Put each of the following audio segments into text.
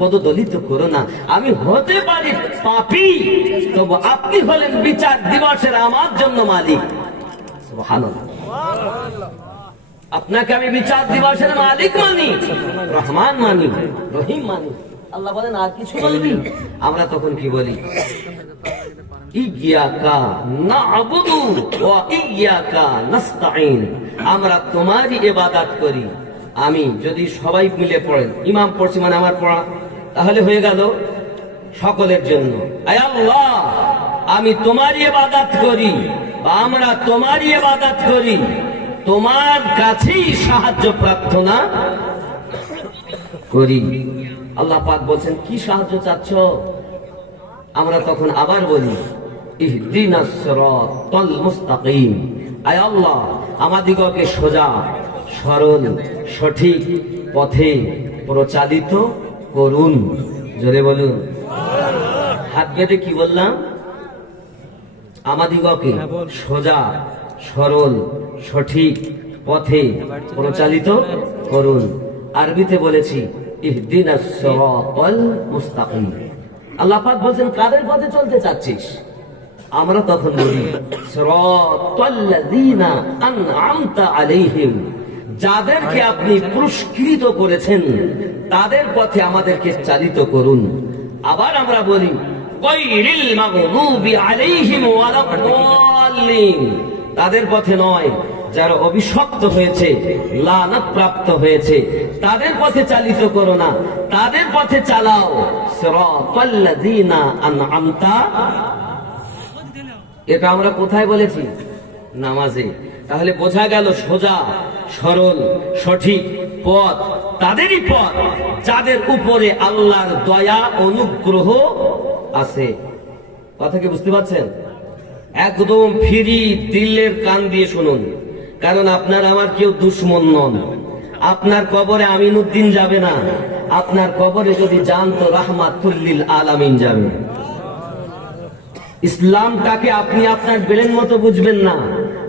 পদদলিত করো না। আমি হতে পারি পাপি, তবু আপনি হলেন বিচার দিবসের আমার জন্য মালিক। আপনাকে আমি বিচার দিবসের মালিক মানি, রহমান মানি, রহিম মানি। আল্লাহ বলেন, আর কিছু বলবি? আমরা তখন কি বলি? আমরা তোমারই ইবাদত করি। আমি যদি সবাই মিলে পড়েন, ইমাম পড়ছি মানে আমার পড়া, তাহলে হয়ে গেল সকলের জন্য। আমি তোমারই ইবাদত করি বা আমরা তোমারই ইবাদত করি। তোমার কাছেই সাহায্য প্রার্থনা করি। আল্লাহ পাক বলছেন, কি সাহায্য চাচ্ছ? আমরা তখন আবার বলি সিরাতাল মুস্তাকিম। আয় আল্লাহ, আমাদিগকে সোজা সরল সঠিক পথে প্রচালিত করুন। জোরে বলুন। হাত বেঁধে কি বললাম? আমাদিগকে সোজা সরল সঠিক পথে প্রচালিত করুন। আরবিতে বলেছি ইহদিনাস সিরাতাল মুস্তাকিম। আল্লাহ পাক বলছেন কাদের পথে চলতে চাচ্ছিস? আমরা তখন বলি সিরাতাল্লাযীনা আন'আমতা আলাইহিম। যাদেরকে আপনি পুরস্কৃত করেছেন, তাদের পথে আমাদেরকে চালিত করুন। আবার আমরা বলি তাদের পথে নয়, যারা অভিশপ্ত হয়েছে লানত প্রাপ্ত হয়েছে, তাদের পথে চালিত করো না, তাদের পথে চালাও। এটা আমরা কোথায় বলেছি? নামাজে। তাহলে বোঝা গেল সোজা, সরল, সঠিক পথ। তাদেরই পথ, যাদের উপরে আল্লাহর দয়া, অনুগ্রহ আছে। কথা কি বুঝতে পারছেন? একদম ফিরি দিলের কান দিয়ে শুনুন। কারণ আপনার আমার কেউ দুশ্মন নন। আপনার কবরে আমিনুদ্দিন যাবে না। আপনার কবরে যদি জানতো রাহমাতুল্লিল আলামিন যাবে। ইসলামটাকে আপনি আপনার বেলেন মতো বুঝবেন না।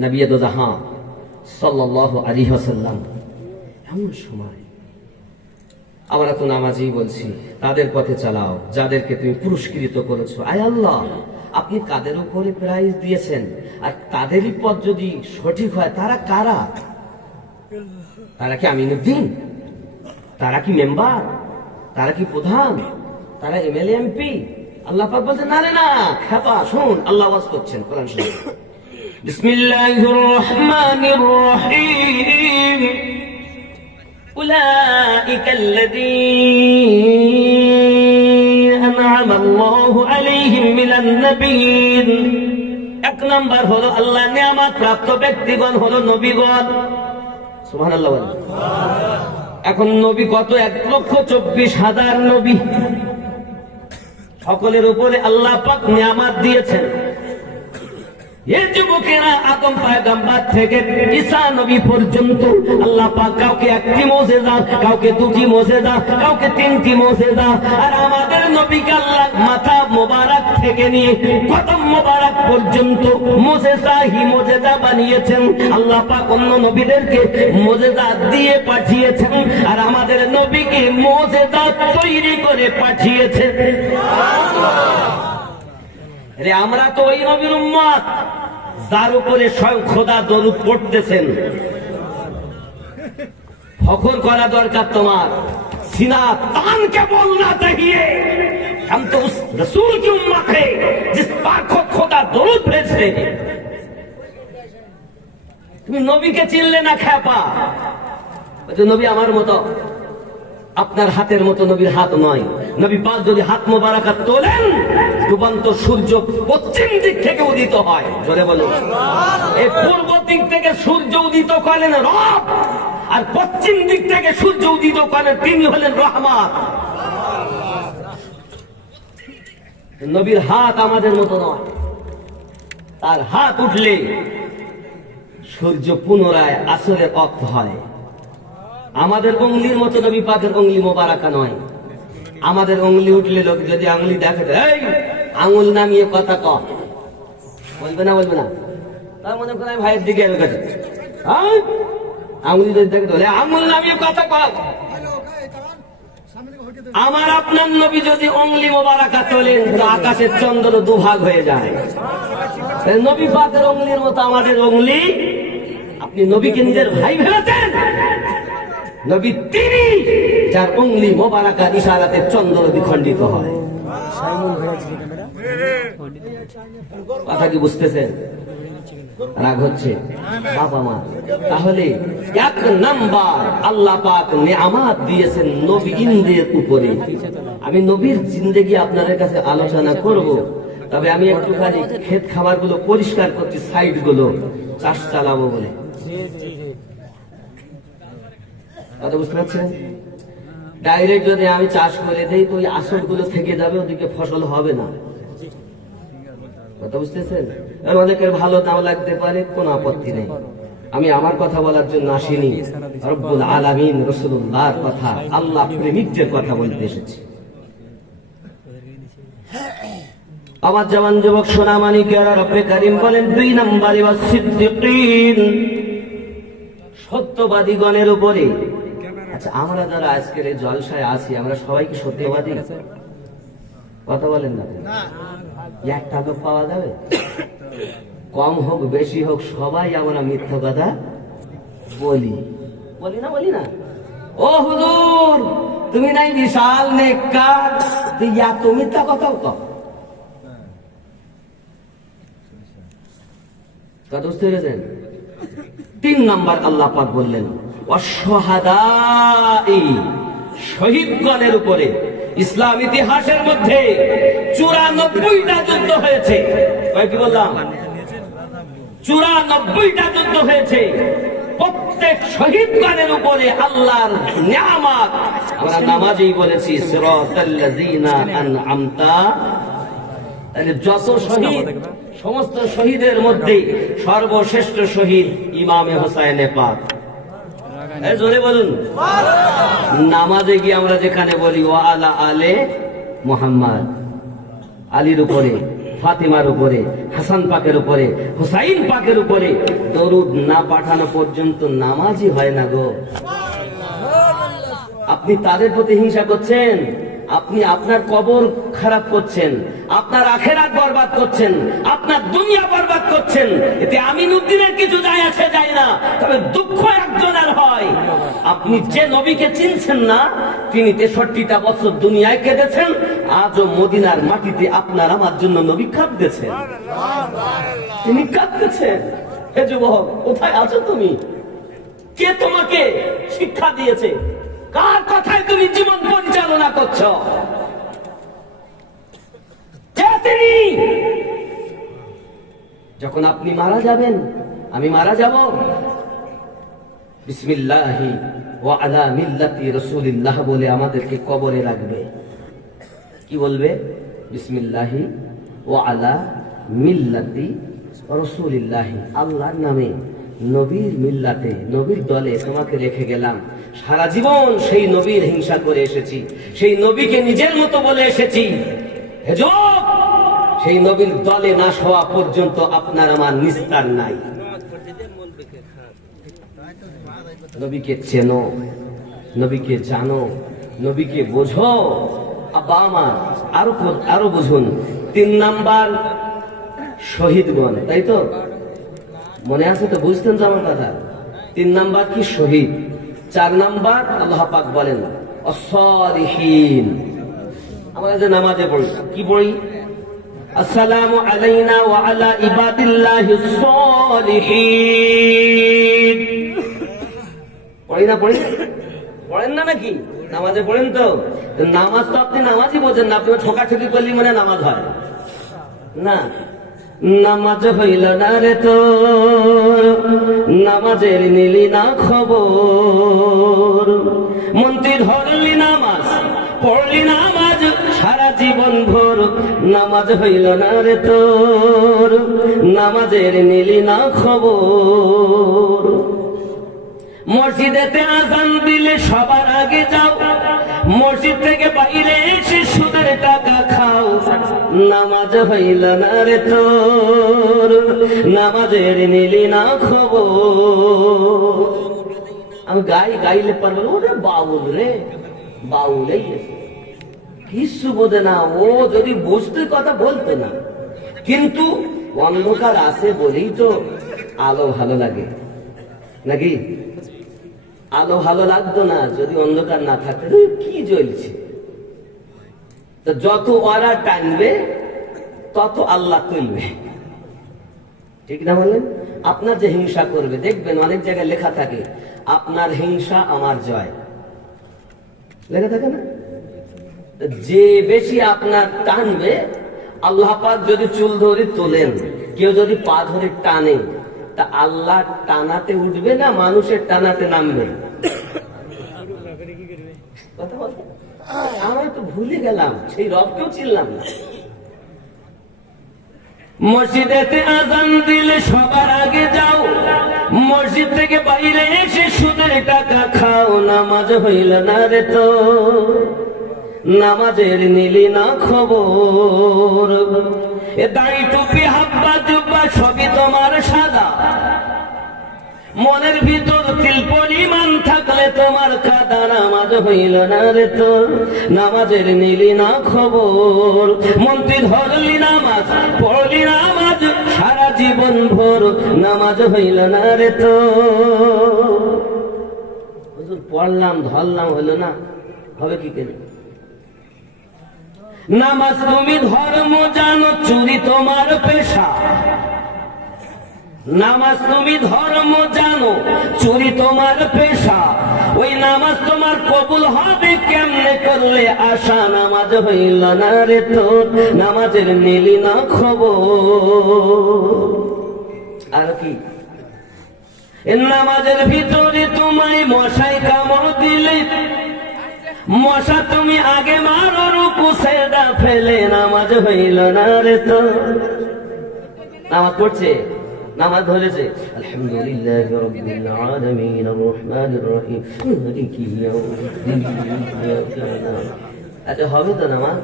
নবী দো জাহান সাল্লাল্লাহু আলাইহি ওয়াসাল্লাম। এমন সময় আমরা তো নামাজই বলছি, তাদের পথে চালাও, যাদেরকে তুমি পুরস্কৃত করেছ। আয় আল্লাহ, আপনি কাদের উপরে প্রাইজ দিয়েছেন, আর তাদেরই পথ যদি সঠিক হয়, তারা কারা? তারা কি আমিনুদ্দিন? তারা কি মেম্বার? তারা কি প্রধান? তারা এমএলএ, এমপি? আল্লাহ পাক বলছেন, না রে না, খেপা, শুন, আল্লাহ করছেন কোরআন শরীফ। বিসমিল্লাহির রহমানির রহিম أولئك الذين أنعم الله عليهم من النبيين এক নাম্বার হলো আল্লাহ নিয়ামত প্রাপ্ত ব্যক্তিগণ হলো নবীগণ সুবহানাল্লাহ বলেন এখন নবী কত এক লক্ষ চব্বিশ হাজার নবী সকলের উপরে আল্লাহ পাক নিয়ামাত দিয়েছেন যুবকেরা আদম পায়গাম্বার থেকে ঈসা নবী পর্যন্ত আল্লাহ পাক কাউকে একটি কাউকে দুটি কাউকে তিনটি আর আমাদের আল্লাহ মাথা মোবারক থেকে নিয়ে মোবারক পর্যন্ত হি মোজেজা বানিয়েছেন। আল্লাহ পাক অন্য নবীদেরকে মোজেজা দিয়ে পাঠিয়েছেন আর আমাদের নবীকে মোজেজা তৈরি করে পাঠিয়েছেন। রে আমরা তো ওই নবীর উম্মত যার উপরে স্বয়ং খোদা দরুদ পড়তেছেন ফখর করা দরকার তোমার सीना तान के बोलना चाहिए हम तो उस रसूल की उम्मत है जिस पर को खुदा दरूद भेजते हैं তুমি নবীকে চিনলে না খ্যাপা বলছে, নবী আমার মতো আপনার হাতের মতো নবীর হাত নয় নবী পাক যদি হাত মোবারকা তোলেন ডুবন্ত সূর্য পশ্চিম দিক থেকে উদিত হয়। জোরে বলুন এই পূর্ব দিক থেকে সূর্য উদিত করেন রব, আর পশ্চিম দিক থেকে সূর্য উদিত করেন তিনি হলেন রহমান। নবীর হাত আমাদের মতো নয়। তার হাত উঠলে সূর্য পুনরায় আসরের অর্থ হয়। আমাদের অঙ্গলির মতো নবী পাকের অঙ্গলি মোবারাকা নয়। আমাদের অঙ্গলি উঠলে লোক যদি আঙুলি দেখে এই আঙুল নামিয়ে কথা কম বলবে না বলবে না। তার মনে করে ভাইয়ের দিকে এর কাছে হ্যাঁ? আঙুলি যদি দেখে তো, এই আঙুল নামিয়ে কথা কম আমার আপনার নবী যদি অঙ্গলি মোবারকা তোলেন তো আকাশের চন্দ্র দুভাগ হয়ে যায়। নবী পাকের অঙ্গলির মতো আমাদের অঙ্গলি আপনি নবীকে নিজের ভাই ভেবেছেন? নবী তিনি যার অঙ্গলি মোবারকা ইশারাতে চন্দ্র দ্বিখণ্ডিত হয়। কথা কি বুঝতেছেন? রাগ হচ্ছে। বাবা মা, তাহলে এক নাম্বার আল্লাহ পাক নেয়ামাত দিয়েছেন নবী ইন্দ্রের উপরে। আমি নবীর জিন্দেগি আপনাদের কাছে আলোচনা করব, তবে আমি একটুখানি ক্ষেত খাবারগুলো পরিষ্কার করছি সাইডগুলো চাষ চালাবো বলে। কথা বুঝতে পারছেন? ডাইরেক্ট যদি আমি চাষ করে দেই, তো ওই আসলগুলো থেকে যাবে, ওদিকে ফসল হবে না। কথা বুঝতেছেন? ভালো দাম লাগতে পারে, কোনো আপত্তি নেই। আমি আমার কথা বলার জন্য আসিনি। রব্বুল আলামিন কথা, আল্লাহ প্রেমিকদের কথা বলতে এসেছি। আমার জওয়ান যুবক কেরা রব্বে কারিম বলেন, দুই নম্বরে সিদ্দিকিন। সত্যবাদীগণের উপরে আচ্ছা আমরা যারা আজকের এই জলসায় আছি, আমরা সবাই কি সত্যবাদী? কথা বলেন না একটা লোক পাওয়া যাবে? কম হোক, বেশি হোক, সবাই আমরা মিথ্যা কথা বলি। বলি না বলি না। ও হুজুর, তুমি নাই বিশাল নেককার। তুই মিথ্যা কথাও কম কথা বুঝতে পেরেছেন? তিন নাম্বার আল্লাহ পাক বললেন শহীদগণের উপরে ইসলাম ইতিহাসের মধ্যে চুরানব্বইটা যুদ্ধ হয়েছে। বললাম? চুরানব্বইটা যুদ্ধ হয়েছে। সমস্ত শহীদের মধ্যে সর্বশ্রেষ্ঠ শহীদ ইমামে হোসাইনে পাক। বলুন। নামাজে গিয়ে আমরা যেখানে বলি ও আলা আলে মোহাম্মদ। আলীর উপরে, ফাতিমার উপরে, হাসান পাকের উপরে, হুসাইন পাকের উপরে। দরুদ না পাঠানো পর্যন্ত নামাজই হয় না গো। আপনি তাদের প্রতি হিংসা করছেন? আপনি আপনার কবর খারাপ করছেন, আপনার আখেরাত বরবাদ করছেন, আপনার দুনিয়া বরবাদ করছেন, এতে আমিনুদ্দিনের কিছু যায় আসে যায় না। তবে দুঃখ একজনের হয়। আপনি যে নবীকে চিনছেন না, তিনি তেষট্টিটা বছর দুনিয়ায় কেঁদেছেন, আজও মদিনার মাটিতে আপনার আমার জন্য নবী কাঁদতেছেন। তিনি কাঁদতেছেন। হে যুবক, কোথায় আছো তুমি? কে তোমাকে শিক্ষা দিয়েছে? কার কথায় তুমি জীবন পরিচালনা করছ? যখন আপনি মারা যাবেন, আমি মারা যাব। বিসমিল্লাহি ওয়া আলা মিল্লাতি রাসূলিল্লাহ বলে আমাদেরকে কবরে রাখবে। কি বলবে? বিসমিল্লাহি ও আলা মিল্লাতি রসুলিল্লাহি। আল্লাহর নামে নবীর মিল্লাতে, নবীর দলে তোমাকে রেখে গেলাম। সারা জীবন সেই নবীর হিংসা করে এসেছি। সেই নবীকে নিজের মতো বলে এসেছি। সেই নবীর দলে না হওয়া পর্যন্ত আপনার আমার নিস্তার নাই। নবীকে চেনো, নবীকে জানো, নবীকে বোঝো। আব্বা আমার, আরও আরও বুঝুন। তিন নাম্বার শহীদগণ, তাই তো? মনে আছে তো, বুঝতেন তো আমার কথা? তিন নাম্বার কি শহীদ? চার নাম্বার আল্লাহ পাক বলেন অসলিহীন আমরা যে নামাজে পড়ি, কি পড়ি? আসসালামু আলাইনা ওয়া আলা ইবাদিল্লাহিস সলিহিন পড়ি না পড়ি? পড়েন না নাকি? নামাজে পড়েন তো। নামাজ তো আপনি নামাজই বোঝেন না, আপনি ঠোকাঠুকি করলে মানে নামাজ হয়। না নামাজ হইল না রে তো নামাজের নিলি না খবর? মন্ত্রী ধরলি নামাজ, পড়লি নামাজ, সারা জীবন ভোর। নামাজ হইল না রে তোর? নামাজের নিলি না খবর? মসজিদেতে আজান দিলে সবার আগে যাও। মসজিদ থেকে বাইরে এসে সুদের টাকা নামাজ হইল না রে তোর, নামাজের নিলি না খবর। আমি গাই গাইলে পারব ওরে বাউল রে বাউল কিছু বোধে না, ও যদি বুঝতে কথা বলতো না, কিন্তু অন্ধকার আছে বলেই তো আলো ভালো লাগে। নাকি? আলো ভালো লাগতো না, যদি অন্ধকার না থাকতো, কি জ্বলছে? তো যত ওরা টানবে, তত আল্লাহ তুলবে। ঠিক না বলেন? আপনার যে হিংসা করবে, দেখবেন অনেক জায়গায় লেখা থাকে, আপনার হিংসা আমার জয়। লেখা থাকে না? যে বেশি আপনার টানবে, আল্লাহ পাক যদি চুল ধরে তোলেন, কেউ যদি পা ধরে টানে, তা আল্লাহ টানাতে উঠবে না, মানুষের টানাতে নামবে কথা বলতে আমরা তো ভুলে গেলাম, সেই রবকেও চিনলাম না। মসজিদেতে আজান দিলে সবার আগে যাও। মসজিদ থেকে বাইরে এসে সুদের টাকা খাও। নামাজ হইল না রে তো। নামাজের নিলি না খবর। এ দাড়ি টুপি হাব্বা জুব্বা, সবই তোমার সাদা। মনের ভিতর তিল পরিমাণ থাকলে তোমার কাদা নামাজ হইল না রে তোর নামাজের নিলি না খবর। মন্ত্রী ধরলি নামাজ, পড়লি নামাজ, সারা জীবন ভোর নামাজ হইল না রে তো। পড়লাম, ধরলাম হলো না। হবে কি করে নামাজ তুমি ধর্ম জানো, চুরি তোমার পেশা। নামাজ তুমি ধর্ম জানো, চুরি তোমার পেশা। ওই নামাজ তোমার কবুল হবে কেমনে করলে আশা নামাজ হইল না রে তোর? নামাজের নিলি না খবর। আর কি? নামাজের ভিতরে তোমায় মশাই কামড় দিলে, মশা তুমি আগে মারো, রুকু সেদা ফেলে, নামাজ হইল না রে তো নামাজ পড়ছে? নামাজ ধরেছে আলহামদুলিল্লাহ রাব্বিল আলামিন আর রহমানির রহিম, মালিকি ইয়াউমিদ্দিন। আচ্ছা হবে তো নামাজ?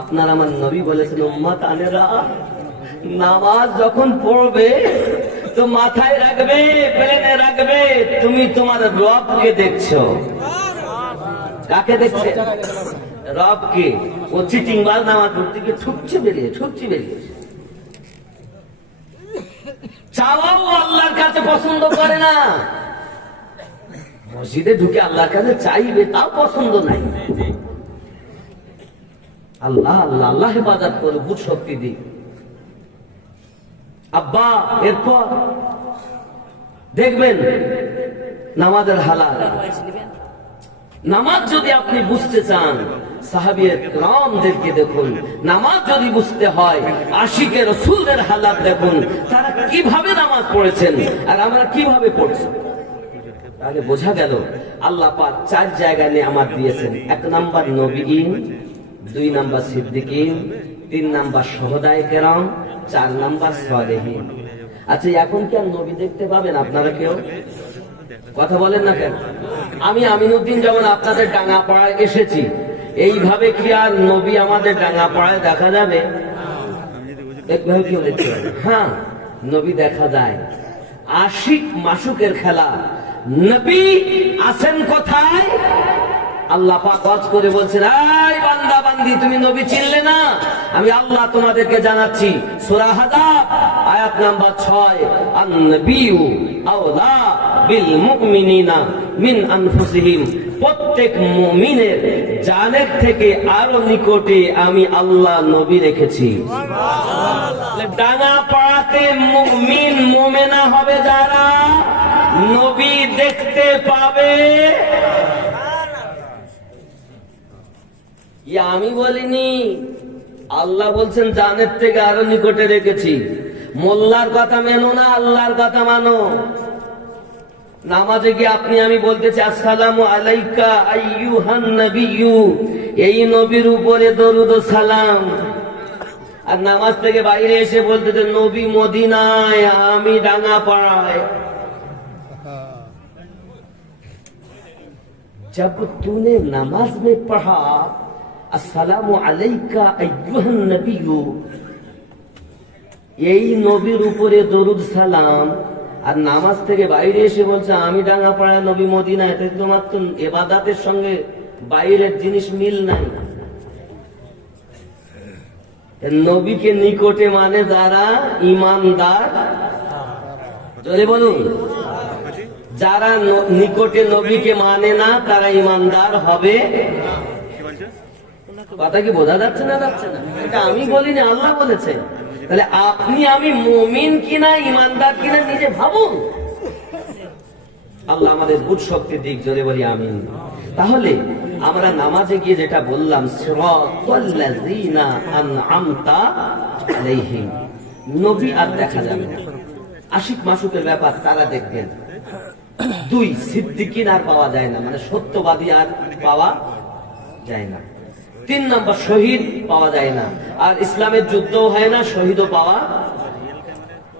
আপনার আমার নবী বলেছেন নামাজ যখন পড়বে, তো মাথায় রাখবে, প্লেনে রাখবে, তুমি তোমার রবকে দেখছ। কাকে দেখছে? রবকে। ও চিটিং বাল নামাজ পড়তে গিয়ে ছুটছে বেরিয়ে ছুটছে বেরিয়ে। চাওয়াও আল্লাহর কাছে পছন্দ করে না। মসজিদে ঢুকে আল্লাহর কাছে চাইবে, তাও পছন্দ নাই। আল্লাহ আল্লাহ আল্লাহ হেফাজত করে বুঝ শক্তি দি আব্বা, এরপর দেখবেন নামাজের হালাল নামাজ যদি আপনি বুঝতে চান সাহাবিয়ের দেখুন। নামাজ যদি বুঝতে হয় আশিকের রসুলদের হালাত দেখুন, তারা কীভাবে নামাজ পড়েছেন আর আমরা কীভাবে পড়ছি? তাহলে বোঝা গেল, আল্লাহ পাক চার জায়গায় নিয়ে আমার দিয়েছেন। এক নাম্বার নবীন দুই নাম্বার সিদ্দিকিন তিন নাম্বার সহদায় কেরাম, চার নাম্বার সলেহীন। আচ্ছা এখন কি আর নবী দেখতে পাবেন আপনারা কেউ? কথা বলেন না কেন? আমি আমিনুদ্দিন যখন আপনাদের ডাঙ্গা পাড়ায় এসেছি, এইভাবে কি আর নবী আমাদের ডাঙ্গা পাড়ায় দেখা যাবে? একভাবে হ্যাঁ নবী দেখা যায়। আশিক মাসুকের খেলা। নবী আছেন কোথায়? আল্লাহ পাক ওয়াজ করে বলছেন এই বান্দা বান্দি তুমি নবী চিনলে না? আমি আল্লাহ তোমাদেরকে জানাচ্ছি সূরা হাজাব আয়াত নাম্বার 6 আন নবিয়্যু আওলা বিল মুমিনিনা মিন আনফুসিহিম। প্রত্যেক মুমিনের জানের থেকে আরও নিকটে আমি আল্লাহ নবী রেখেছি। ডাঙা পাড়াতে মুমিন মোমেনা হবে যারা নবী দেখতে পাবে। ইয়ে আমি বলিনি আল্লাহ বলছেন জানের থেকে আরো নিকটে রেখেছি মোল্লার কথা মেনো না আল্লাহর কথা মানো নামাজে গিয়ে আপনি আমি বলতেছি আসসালামু আলাইকা আইয়ুহান নবিয়্যু এই নবীর উপরে দরুদ ও সালাম আর নামাজ থেকে বাইরে এসে বলতেছে নবী মদিনায় আমি ডাঙ্গা পাড়ায় जब तूने नमाज में पढ़ा আসসালামু আলাইকা আইয়ুহান নবিয়্যু। এই নবীর উপরে দরুদ সালাম, আর নামাজ থেকে বাইরে এসে বলছে, আমি ডাঙ্গা পাড়ায় নবী মদিনা এতে তোমার তো এবাদাতের সঙ্গে বাইরের জিনিস মিল নাই। নবীকে নিকটে মানে যারা ইমানদার। জোরে বলুন। যারা নিকটে নবীকে মানে না, তারা ইমানদার হবে। কথা কি বোঝা যাচ্ছে না যাচ্ছে না? আমি বলিনি, আল্লাহ বলেছে। তাহলে আপনি আমি মুমিন কিনা ইমানদার কিনা নিজে ভাবুন। আল্লাহ আমাদের বুধ শক্তি দিক জোরে বলি, আমিন। তাহলে আমরা নামাজে গিয়ে যেটা বললাম নবী আর দেখা যাবে আশিক মাসুকের ব্যাপার তারা দেখবেন। দুই সিদ্দিকিন আর পাওয়া যায় না মানে সত্যবাদী আর পাওয়া যায় না। তিন নম্বর শহীদ পাওয়া যায় না। আর ইসলামের যুদ্ধও হয় না, শহীদও পাওয়া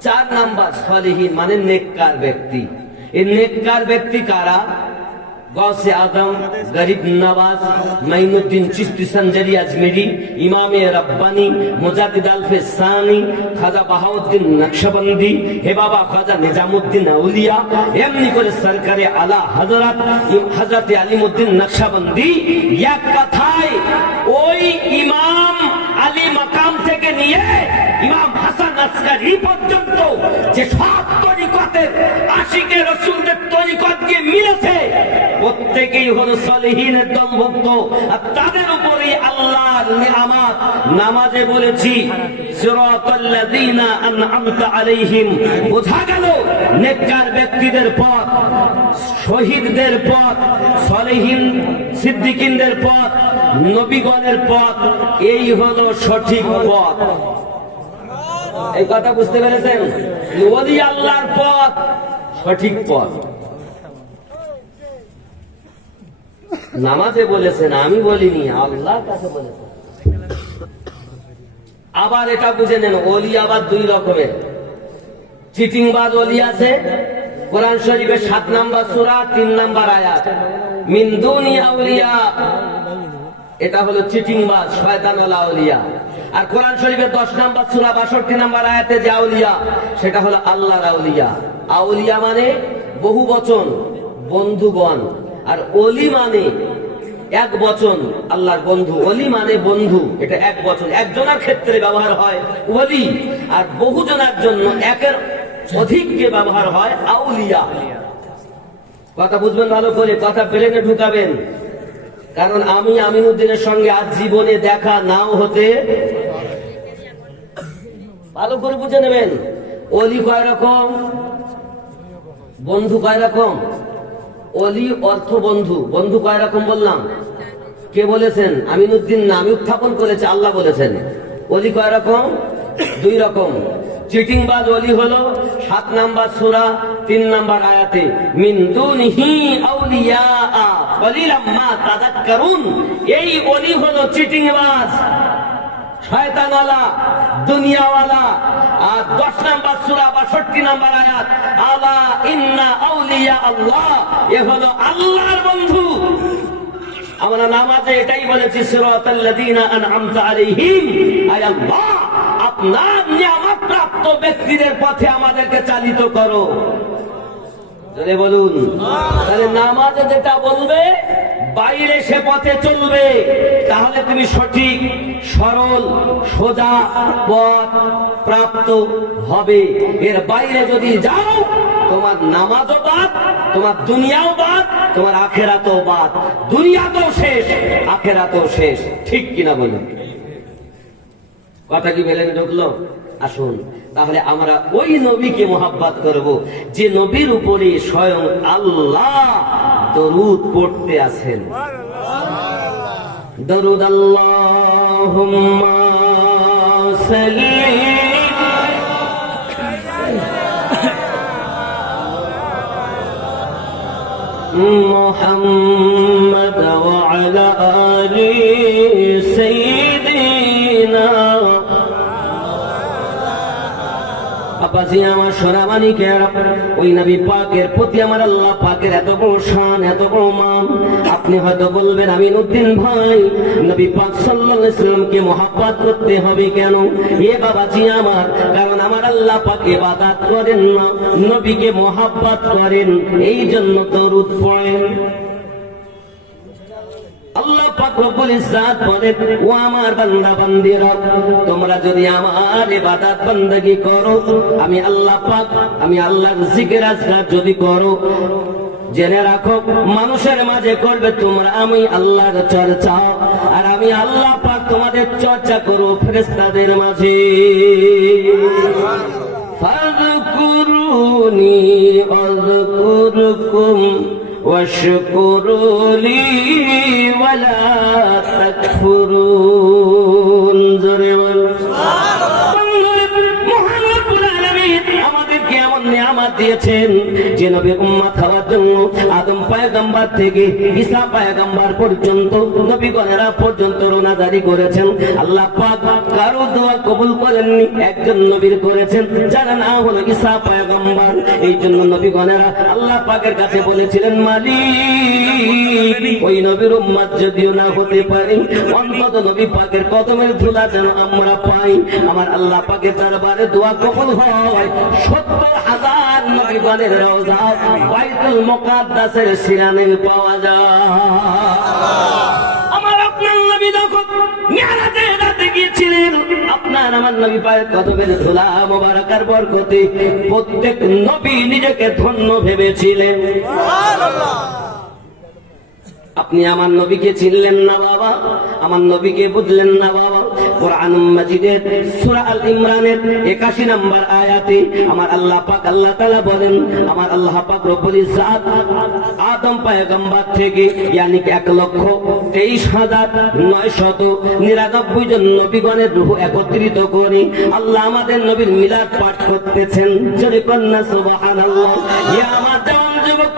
চার নাম্বার সলিহীন মানে নেককার ব্যক্তি। এই নেককার ব্যক্তি কারা? আদম, গরিব নওয়াজ, মাইনুদ্দিন চিস্তি সঞ্জরি আজমেরি, ইমামে রব্বানি, মুজাদ্দিদ আলফে সানি, খাজা বাহাউদ্দিন নকশবন্দি, হে বাবা খাজা নিজামুদ্দিন আউলিয়া, এমনি করে সরকারে আলা হযরত হযরত আলিমুদ্দিন নকশবন্দি, এক কথায় ওই ইমাম আলী মাকাম থেকে নিয়ে ইমাম হাসান আসকারি পর্যন্ত যে সব তরিকতের আশিকে রসুলদের তরিকত গিয়ে মিলেছে, প্রত্যেকেই হলো সলিহীনের দলভুক্ত আর তাদের উপরেই আল্লাহর নিয়ামত। নামাজে বলেছি আলাইহিম। বোঝা গেল, নেককার ব্যক্তিদের পথ, শহীদদের পথ, সলিহীন সিদ্দিকিনদের পথ, নবীগণের পথ, এই হলো সঠিক পথ। এই কথা বুঝতে পেরেছেন? ওলি আল্লাহর পথ, সঠিক পথ। নামাজে বলেছেন, আমি বলিনি, আল্লাহর কাছে বলেছেন। আবার এটা বুঝে নেন অলি আবার দুই রকমের। চিটিংবাজ অলি আছে, কোরআন শরীফের সাত নাম্বার সূরা, তিন নাম্বার আয়াত। মিন দুনি আউলিয়া এটা হলো চিটিংবাজ, শয়তান ওলা আউলিয়া আর কোরআন শরীফের দশ নাম্বার সূরা বাষট্টি নাম্বার আয়াতে যে আউলিয়া, সেটা হলো আল্লাহর আউলিয়া। আউলিয়া মানে বহু বচন, বন্ধুগণ। আর অলি মানে এক বচন, আল্লাহর বন্ধু। অলি মানে বন্ধু, এটা এক বচন। একজনের ক্ষেত্রে ব্যবহার হয় অলি আর বহুজনের জন্য একের অধিককে ব্যবহার হয় আউলিয়া। কথা বুঝবেন ভালো করে, কথা ব্রেনে ঢুকাবেন। কারণ আমি আমিনুদ্দিনের সঙ্গে আজ জীবনে দেখা নাও হতে ভালো করে বুঝে নেবেন। অলি কয় রকম? বন্ধু কয় রকম? অলি অর্থ বন্ধু। বন্ধু কয় রকম বললাম? কে বলেছেন? আমিনুদ্দিন না আমি উত্থাপন করেছে, আল্লাহ বলেছেন। অলি কয় রকম? দুই রকম। চিটিংবাজ অলি হলো সাত নাম্বার সূরা, তিন নাম্বার আয়াতে দুনিহি আউলিয়া, কলিলাম মা তাযাক্কারুন। এই অলি হলো চিটিংবাজ, শয়তানওয়ালা, দুনিয়াওয়ালা। আর দশ নাম্বার সুরা, বাষট্টি নাম্বার আয়াত, আলা ইন্না আউলিয়া আল্লাহ। এ হলো আল্লাহর বন্ধু। আমরা নামাজে এটাই বলেছি সিরাতাল্লাযীনা আনআমতা আলাইহিম। আয় আল্লাহ আপনার নিয়ামত প্রাপ্ত ব্যক্তিদের পথে আমাদেরকে চালিত করো। বলুন। তাহলে নামাজে যেটা বলবে বাইরে সে পথে চলবে, তাহলে তুমি সঠিক, সরল, সোজা পথ প্রাপ্ত হবে। এর বাইরে যদি যাও, তোমার নামাজও বাদ, তোমার দুনিয়াও বাদ, তোমার আখেরাতও বাদ। দুনিয়াতেও শেষ, আখেরাতেও শেষ। ঠিক কিনা বলুন? কথা কি বেলেন? ঢুকলো? আসুন। তাহলে আমরা ওই নবীকে মোহাব্বাত করব যে নবীর উপরে স্বয়ং আল্লাহ দরুদ পড়তে আছেন। দরুদ আল্লাহ মোহাম্মদ আলী আপাজি আমার সোনামানিকের ওই নবী পাকের প্রতি আমার আল্লাহ পাকের এত বড় শান, এত বড় মান। আপনি হয়তো বলবেন আমি উদ্দিন ভাই, নবী পাক সাল্লাল্লাহু আলাইহি সাল্লামকে মহাব্বত করতে হবে কেন? এ বাবাজি আমার, কারণ আমার আল্লাহ পাক ইবাদত করেন না, নবীকে মহাব্বত করেন এই জন্য দরুদ পড়েন। আমার তোমরা যদি আমার ইবাদত করো, আমি আল্লাহ পাক, আমি আল্লাহর জিকির আজকার যদি করো, জেনে রাখো, মানুষের মাঝে করবে তোমরা, আমি আল্লাহর চর্চা, আর আমি আল্লাহ পাক তোমাদের চর্চা করো ফেরেশতাদের মাঝে। ফাযকুরুনি আযকুরুকুম واشكروا لي ولا تكفرون নিয়ামত দিয়েছেন। যে নবী উম্মত হওয়ার জন্য আদম পয়গম্বর থেকে ঈসা পয়গম্বর পর্যন্ত নবীগণেরা পর্যন্ত রোনা জারি করেছেন। আল্লাহ পাক কারও দোয়া কবুল করেননি, একজন নবীর করেছেন, যারা না হলো ঈসা পয়গম্বর। এই জন্য নবীগণেরা আল্লাহ পাকের কাছে বলেছিলেন, মালিক, ওই নবীর উম্মত যদিও না হতে পারি, অন্তত নবী পাকের কদমের ধুলা যেন আমরা পাই। আমার আল্লাহ পাকের দরবারে দোয়া কবুল হয়, সত্তর হাজার নবীগণের রওজা বাইতুল মুকাদ্দাসের পাওয়া যায়। আমার আপনার নবী যখন রাতে গিয়েছিলেন, আপনার আমার নবী কদমের ধুলা বরকতে প্রত্যেক নবী নিজেকে ধন্য ভেবেছিলেন। আপনি আমার নবীকে চিনলেন না বাবা, আমার নবীকে বুঝলেন না বাবা। কোরআন মাজিদের সূরা আল ইমরানের 81 নম্বর আয়াতে আমার আল্লাহ পাক, আল্লাহ তাআলা বলেন, আমার আল্লাহ পাক রব্বুল ইজ্জাত আদম পয়গম্বর থেকে ইয়ানি এক লক্ষ তেইশ হাজার নয়শত নিরানব্বই জন একত্রিত করে আল্লাহ আমাদের নবীর মিলাদ পাঠ করতেছেন। যুবক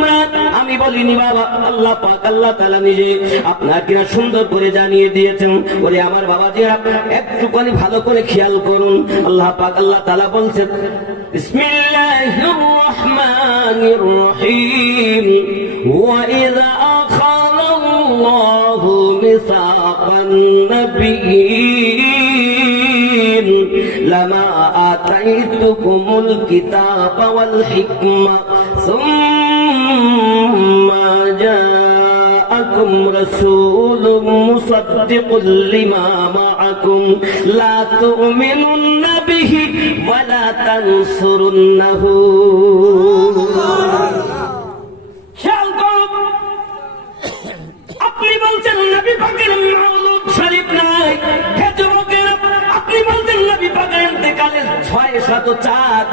তোমরা আমি বলিনি বাবা, আল্লাহ পাক আল্লাহ তাআলা নিজে আপনার কিরা সুন্দর করে জানিয়ে দিয়েছেন। ওরে আমার বাবা যে হ্যাঁ, একটুখানি ভালো করে খেয়াল করুন। আল্লাহ পাক আল্লাহ তাআলা বলছেন, বিসমিল্লাহির রহমানির রহিম। ওয়া ইযা আখাযা আল্লাহু মিসাকান নাবিয়্যিন। লামা আতাইতুকুমুল কিতাবা ওয়াল হিকমা। সুম্মা جاءكم رسول مصدق لما معكم لا تؤمنن به ولا تنصرنه খেয়াল করুন আপনি বলছেন নবী পাকের মাওলুদ শরীফ নাই হে যুবকেরা আপনি বলছেন নবী পাকের ইন্তেকালের ছয় শত চার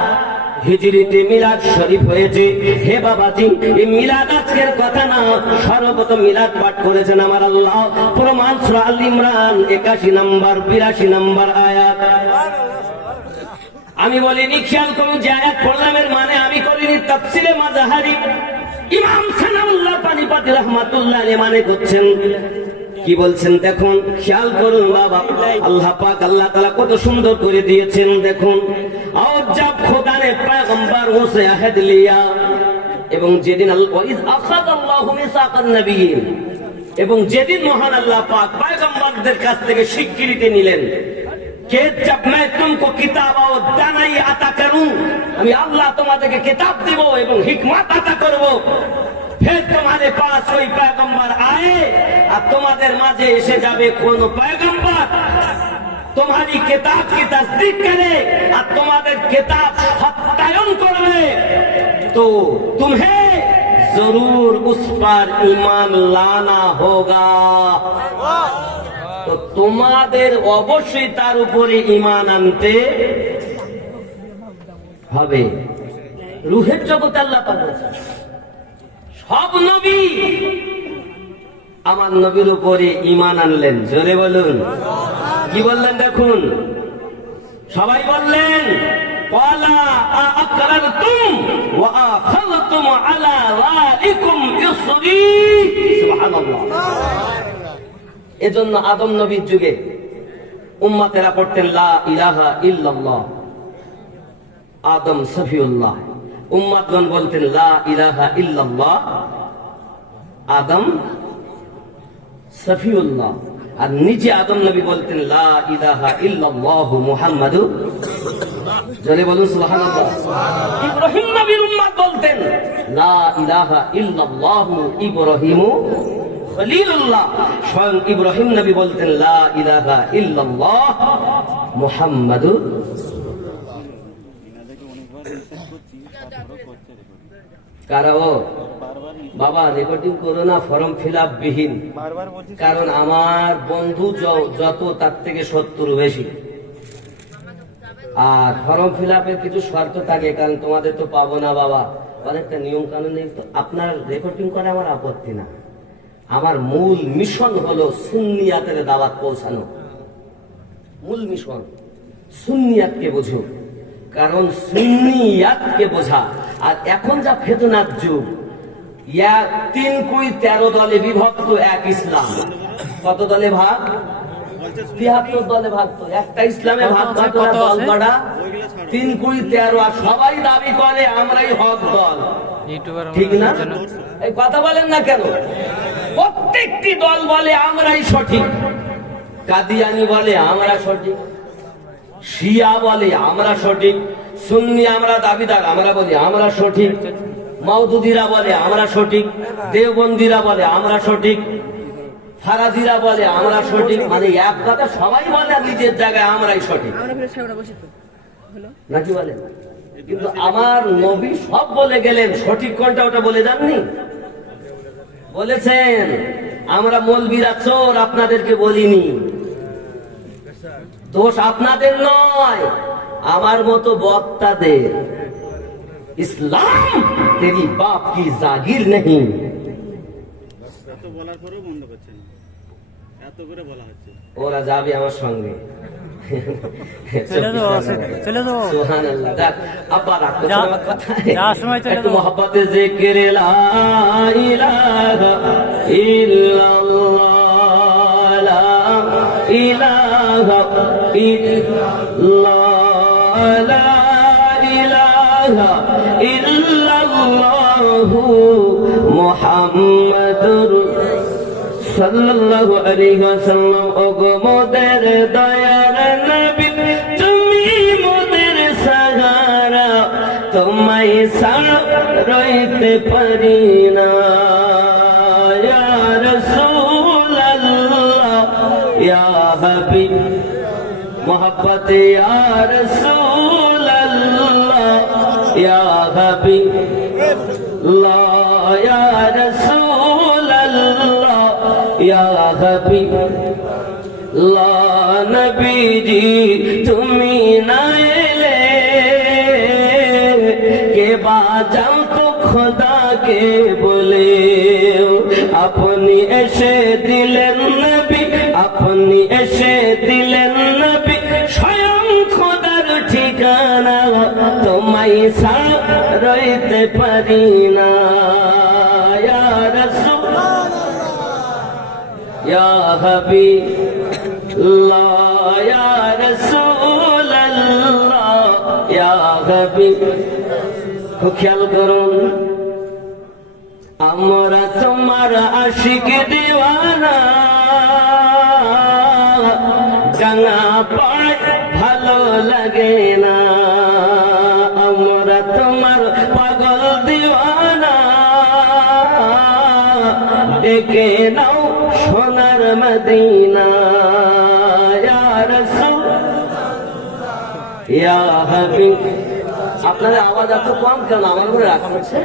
হিজরিতে মিলাদ শরীফ হয়েছে। হে বাবাজি, এই মিলাদ আজকের কথা না, সর্বপ্রথম মিলাদ পাঠ করেছেন আমার আল্লাহ। প্রমাণ সূরা আল ইমরান, একাশি নম্বর, বিরাশি নম্বর আয়াত। আমি বলিনি, খেয়াল করুন যে আয়াত পড়লামের মানে আমি করিনি তাফসিরে মাজাহারি ইমাম সানাউল্লাহ পানিপাতি রহমাতুল্লাহ মানে করছেন। কি বলছেন দেখুন, খেয়াল করুন বাবা, আল্লাহ পাক আল্লাহ তাআলা কত সুন্দর করে দিয়েছেন, দেখুন। আর জব খোদা ने पैगंबर से अहद लिया এবং যেদিন আল্লাহ ওয়াইজ আখাযাল্লাহু মিসাকান নবিয়্যিন এবং যেদিন মহান আল্লাহ পাক পয়গম্বরদের কাছ থেকে স্বীকৃতি নিলেন कि जब मैं तुमको किताब और दानाई আতা করুं আমি আল্লাহ তোমাদেরকে কিতাব দেব এবং হিকমত আতা করব फिर तुम्हारे पास कोई पैगंबर आए আর তোমাদের মাঝে এসে যাবে কোন पैगंबर तुम्हारी किताब की तस्दीक करे और तुम्हारे किताब सत्यायन करवे तो तुम्हें जरूर उस पर ईमान लाना होगा তো তোমাদের অবশ্যই তার উপরে ইমান আনতে হবে রুহের জগতে আল্লাহ পাক বলছেন, সব নবী আমার নবীর উপরে ইমান আনলেন। জোরে বলুন। কি বললেন দেখুন। সবাই বললেন এজন্য আদম নবীর যুগে উম্মাতেরা পড়তেন, লা ইলাহা ইল্লাল্লাহ। আদম সফিউল্লাহ। উম্মাতগণ বলতেন, লা ইলাহা ইল্লাল্লাহ। আদম সফিউল্লাহ। আর নিজে আদম নবী বলতেন, লা ইলাহা ইল্লাল্লাহু মুহাম্মাদু জোরে বলুন, সুবহানাল্লাহ। ইব্রাহিম নবীর উম্মত বলতেন, লা ইলাহা ইল্লাল্লাহু ইব্রাহিমু খলিলুল্লাহ। স্বয়ং ইব্রাহিম নবী বলতেন, লা ইলাহা ইল্লাল্লাহ মুহাম্মাদু কারা ও? বাবা রেকর্ডিং করো না ফর্ম ফিল আপ বিহীন। কারণ আমার বন্ধু যত তার থেকে সত্তর বেশি। আর ফর্ম ফিল কিছু শর্ত থাকে কারণ তোমাদের তো পাবো না বাবা। অনেকটা নিয়ম কানুন নেই তো। আপনার রেকর্ডিং করে আমার আপত্তি না। আমার মূল মিশন হলো সুন্নিয়াতের দাওয়াত পৌঁছানো। মূল মিশন সুন্নিয়াতকে বোঝো। কারণ সুন্নিয়াতকে বোঝা। আর এখন যা ফেতনার যুগ ইয়া তিন কুই তেরো দলে বিভক্ত এক ইসলাম। কত দলে ভাগ? তিয়াত্তর দলে ভাগ তো। একটা ইসলামে ভাগ ভাগ করা দল করা তিন কুই তেরো আর সবাই দাবি করে আমরাই হক দল। ঠিক না? এই কথা বলেন না কেন? প্রত্যেকটি দল বলে আমরাই সঠিক। কাদিয়ানি বলে আমরা সঠিক। শিয়া বলে আমরা সঠিক। সুন্নি আমরা দাবিদার আমরা বলি আমরা সঠিক। মাউদুদিরা বলে আমরা সঠিক। দেওবন্দিরা বলে আমরা সঠিক। ফারাজিরা বলে আমরা সঠিক। মানে এক কথা সবাই বলে নিজের জায়গায় আমরাই সঠিক। নাকি বলেন? কিন্তু আমার নবী সব বলে গেলেন সঠিক কোনটা ওটা বলে যাননি? বলেছেন আমরা মলবিরা চোর আপনাদেরকে বলিনি। দোষ আপনাদের নয় আমার মতো বক্তাদের। ইসলাম তেরি বাপ কি জাগির নেই। এত বলার পরেও বন্ধ করছেন এত করে বলা হচ্ছে। ওরা যাবে আমার সঙ্গে। যা-? যাওয়ার ইল্লাল্লাহ, মুহাম্মাদুর সাল্লাল্লাহু আলাইহি ওয়াসাল্লাম। ওগো মোদের দয়ার নবী তুমি মোদের সাহারা তোমায় ছাড়া রইতে পারি না। ইয়া রাসূলুল্লাহ ইয়া হাবিব রাসূলুল্লাহ লা নবীজি তুমি না এলে কে বাজাও তো খোদাকে বলে আপনি এসে দিলেন নবী আপনি এসে রইতে পারি না ইয়া রাসূল ইয়া হাবিবাল্লাহ ইয়া খুব খেয়াল করুন আমরা তোমার আশিক দিওয়ানা ডেকে নাও সোনার মদিনা আপনাদের আওয়াজ এত কম কেন? আমার করে রাখা হচ্ছে।